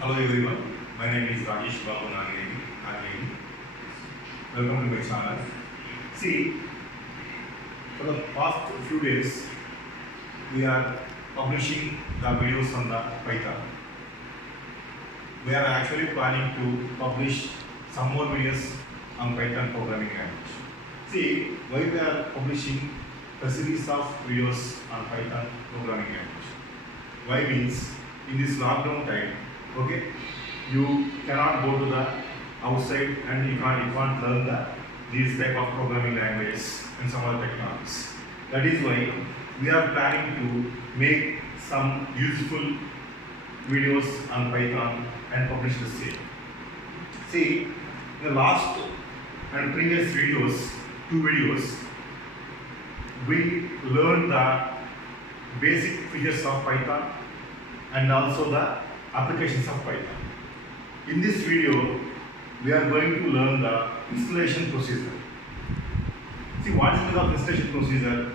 Hello everyone, my name is Rajesh Babu Nagini. Welcome to my channel. See, for the past few days, we are publishing the videos on the Python. We are actually planning to publish some more videos on Python programming language. See, why we are publishing a series of videos on Python programming language? Why means in this lockdown time, okay, you cannot go to the outside and you can't learn these type of programming languages and some other technologies. That is why we are planning to make some useful videos on Python and publish the same. See, in the last and previous videos, two videos, we learned the basic features of Python and also the applications of Python. In this video, we are going to learn the installation procedure. See, what is the installation procedure?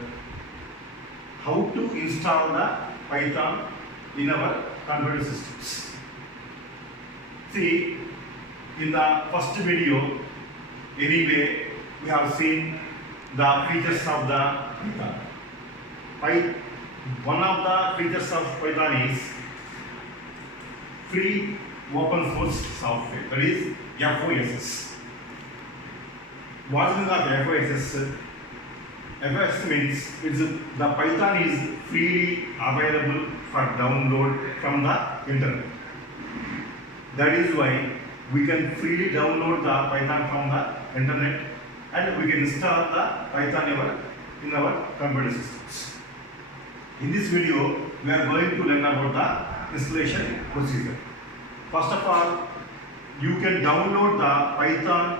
How to install the Python in our computer systems. See, in the first video, anyway, we have seen the features of the Python. One of the features of Python is free open source software, that is FOSS. What is the FOSS? FOSS means the Python is freely available for download from the internet. That is why we can freely download the Python from the internet and we can install the Python in our computer systems. In this video, we are going to learn about the installation procedure. First of all, you can download the Python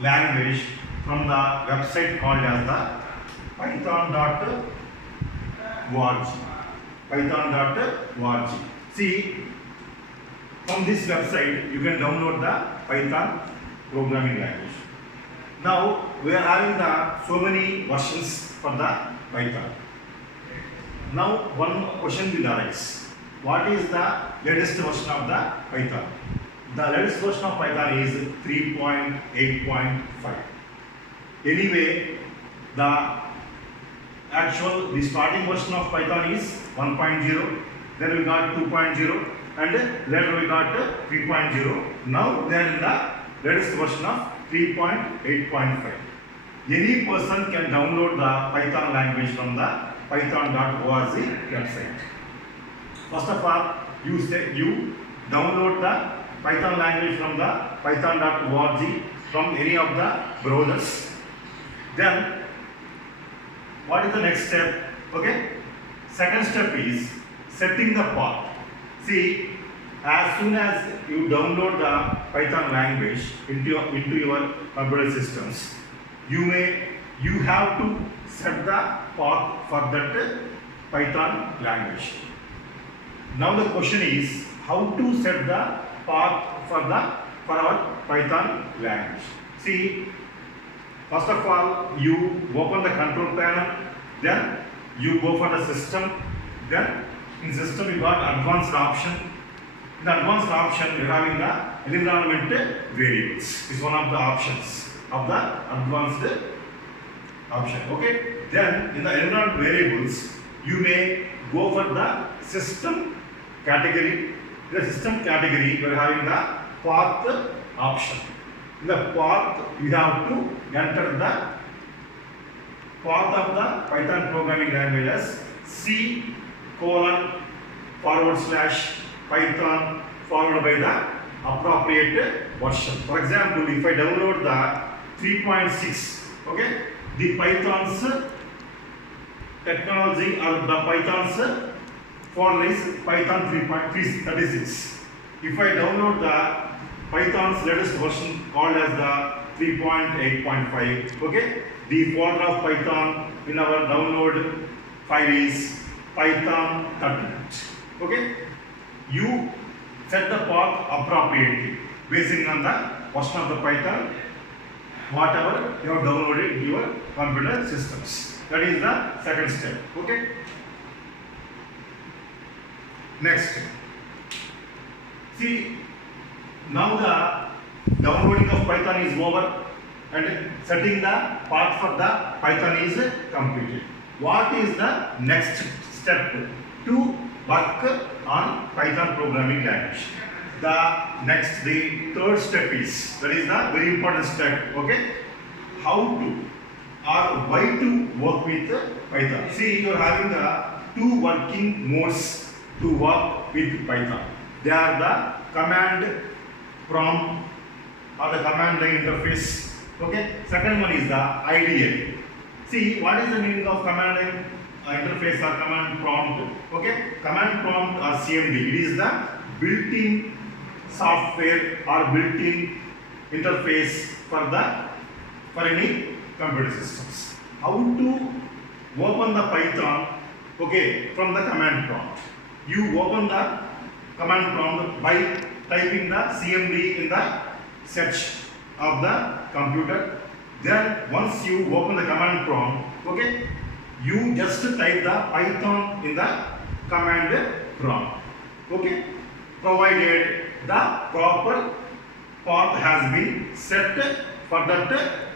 language from the website called as the python.org. Python.org. See, from this website, you can download the Python programming language. Now, we are having so many versions for the Python. Now, one question will arise. What is the latest version of the Python? The latest version of Python is 3.8.5. Anyway, the starting version of Python is 1.0, then we got 2.0, and later we got 3.0. Now we are in the latest version of 3.8.5. Any person can download the Python language from the python.org website. First of all, you download the Python language from the python.org from any of the browsers. Then, what is the next step? Okay. Second step is setting the path. See, as soon as you download the Python language into your computer systems, you have to set the path for that Python language. Now the question is how to set the path for our Python language. See, first of all, you open the control panel, then you go for the system, then in system you got advanced option. In the advanced option, you are having the environment variables. Is one of the options of the advanced option. Okay. Then in the environment variables, you may go for the system category. In the system category, you are having the path option. In the path, you have to enter the path of the Python programming language as C:/Python followed by the appropriate version. For example, if I download the 3.6, okay, the Python's technology or the Python's folder is Python 3.36. If I download the Python's latest version called as the 3.8.5, okay, the folder of Python in our download file is Python 38. Okay, you set the path appropriately based on the version of the Python whatever you have downloaded in your computer systems. That is the second step. Okay. Next, See, now the downloading of Python is over and setting the path for the Python is completed. What is the next step to work on Python programming language? The third step is, that is the very important step, okay? How to or why to work with Python. See, you are having the two working modes to work with Python. They are the command prompt or the command line interface. Okay. Second one is the IDL. See, what is the meaning of command line interface or command prompt? Okay. Command prompt or CMD. It is the built-in software or built-in interface for any computer systems. How to open the Python? Okay, from the command prompt. You open the command prompt by typing the CMD in the search of the computer. Then once you open the command prompt, okay, you just type the Python in the command prompt. Okay, provided the proper path has been set for that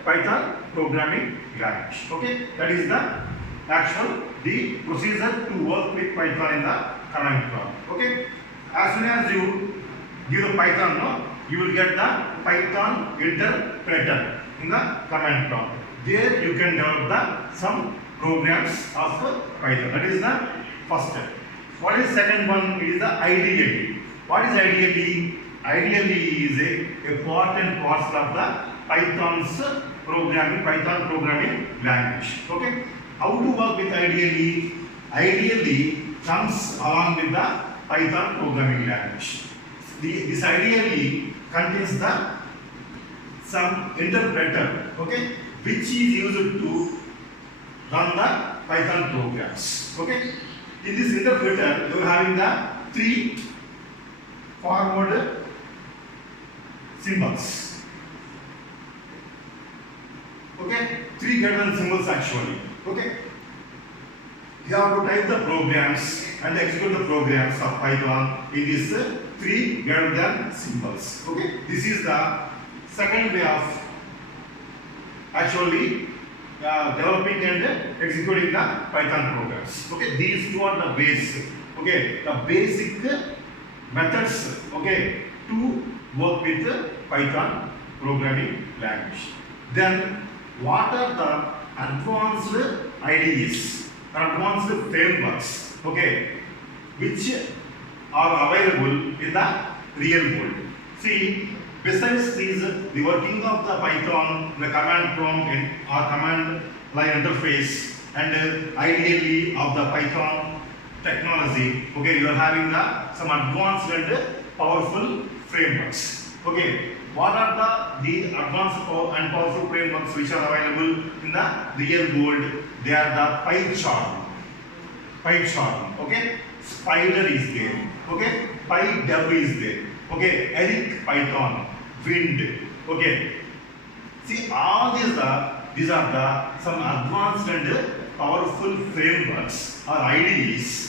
Python programming language. Okay, that is the procedure to work with Python in the command prompt. Okay, as soon as you give the Python, no, you will get the Python interpreter in the command prompt. There you can develop some programs of Python. That is the first step. What is second one? It is the IDLE. What is IDLE? IDLE is a part and parcel of the Python programming language. Okay. How to work with IDLE? IDLE comes along with the Python programming language. This IDLE contains some interpreter, okay, which is used to run the Python programs. Okay. In this interpreter, you are having the three forward symbols. Okay, three greater than symbols actually. Okay, you have to type the programs and execute the programs of Python in these three greater than symbols. Okay, this is the second way of actually developing and executing the Python programs. Okay, these two are the ways. Okay, the basic methods. Okay, to work with Python programming language. Then, what are the advanced IDEs, advanced frameworks? Okay, which are available in the real world. See, besides these, the working of the Python, the command prompt or command line interface, and ideally of the Python technology, okay, you are having some advanced and powerful frameworks. Okay, what are the advanced and powerful frameworks which are available in the real world? They are the PyCharm, okay, Spider is there, okay, PyDev is there, okay, Eric Python, Wind, okay. See, all these are some advanced and powerful frameworks or IDEs.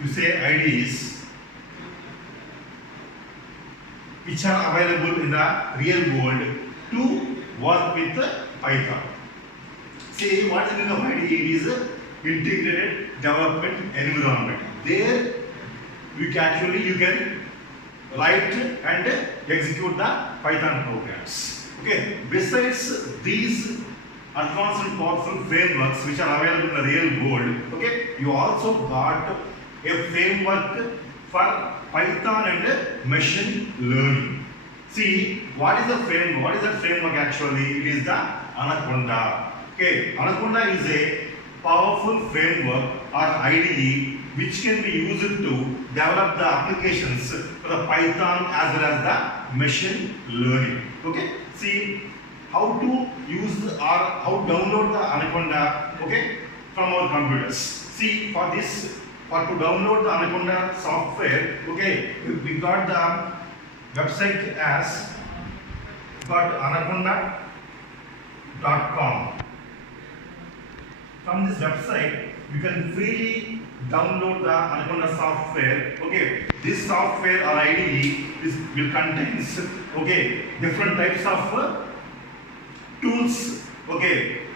You say IDEs which are available in the real world to work with Python. See, what is the meaning of IDE? It is integrated development environment. There you can write and execute the Python programs. Okay. Besides these advanced and powerful frameworks which are available in the real world, okay, you also got a framework for Python and machine learning. See, what is the framework? What is that framework actually? It is the Anaconda. Okay, Anaconda is a powerful framework or IDE which can be used to develop the applications for the Python as well as the machine learning. Okay, see how to use or how to download the Anaconda, okay, from our computers. See, for to download the Anaconda software, okay, we got the website as anaconda.com. From this website, you can freely download the Anaconda software. Okay, this software or IDE will contains different types of tools,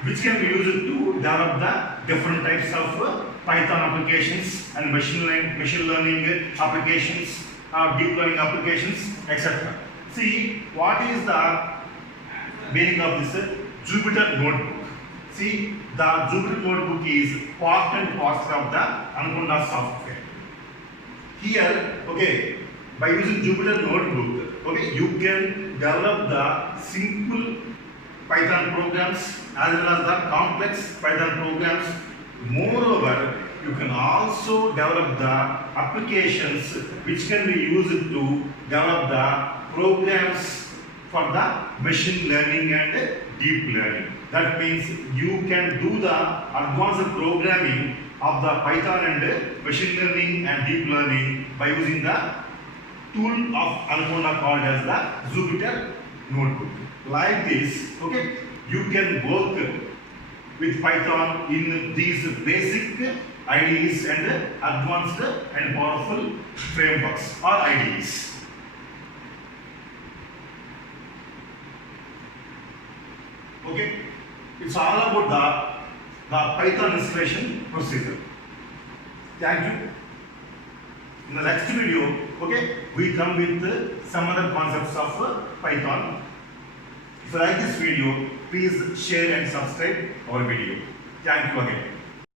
which can be used to develop the different types of Python applications and machine learning applications, deep learning applications, etc. See, what is the meaning of this Jupyter Notebook? See, the Jupyter Notebook is part and parcel of the Anaconda software. Here, by using Jupyter Notebook, you can develop the simple Python programs as well as the complex Python programs. Moreover, you can also develop the applications which can be used to develop the programs for the machine learning and deep learning. That means you can do the advanced programming of the Python and machine learning and deep learning by using the tool of Anaconda called as the Jupyter Notebook. Like this, you can work with Python in these basic IDEs and advanced and powerful frameworks or IDEs. It's all about the Python installation procedure. Thank you. In the next video, we come with some other concepts of Python. If you like this video, please share and subscribe our video. Thank you again.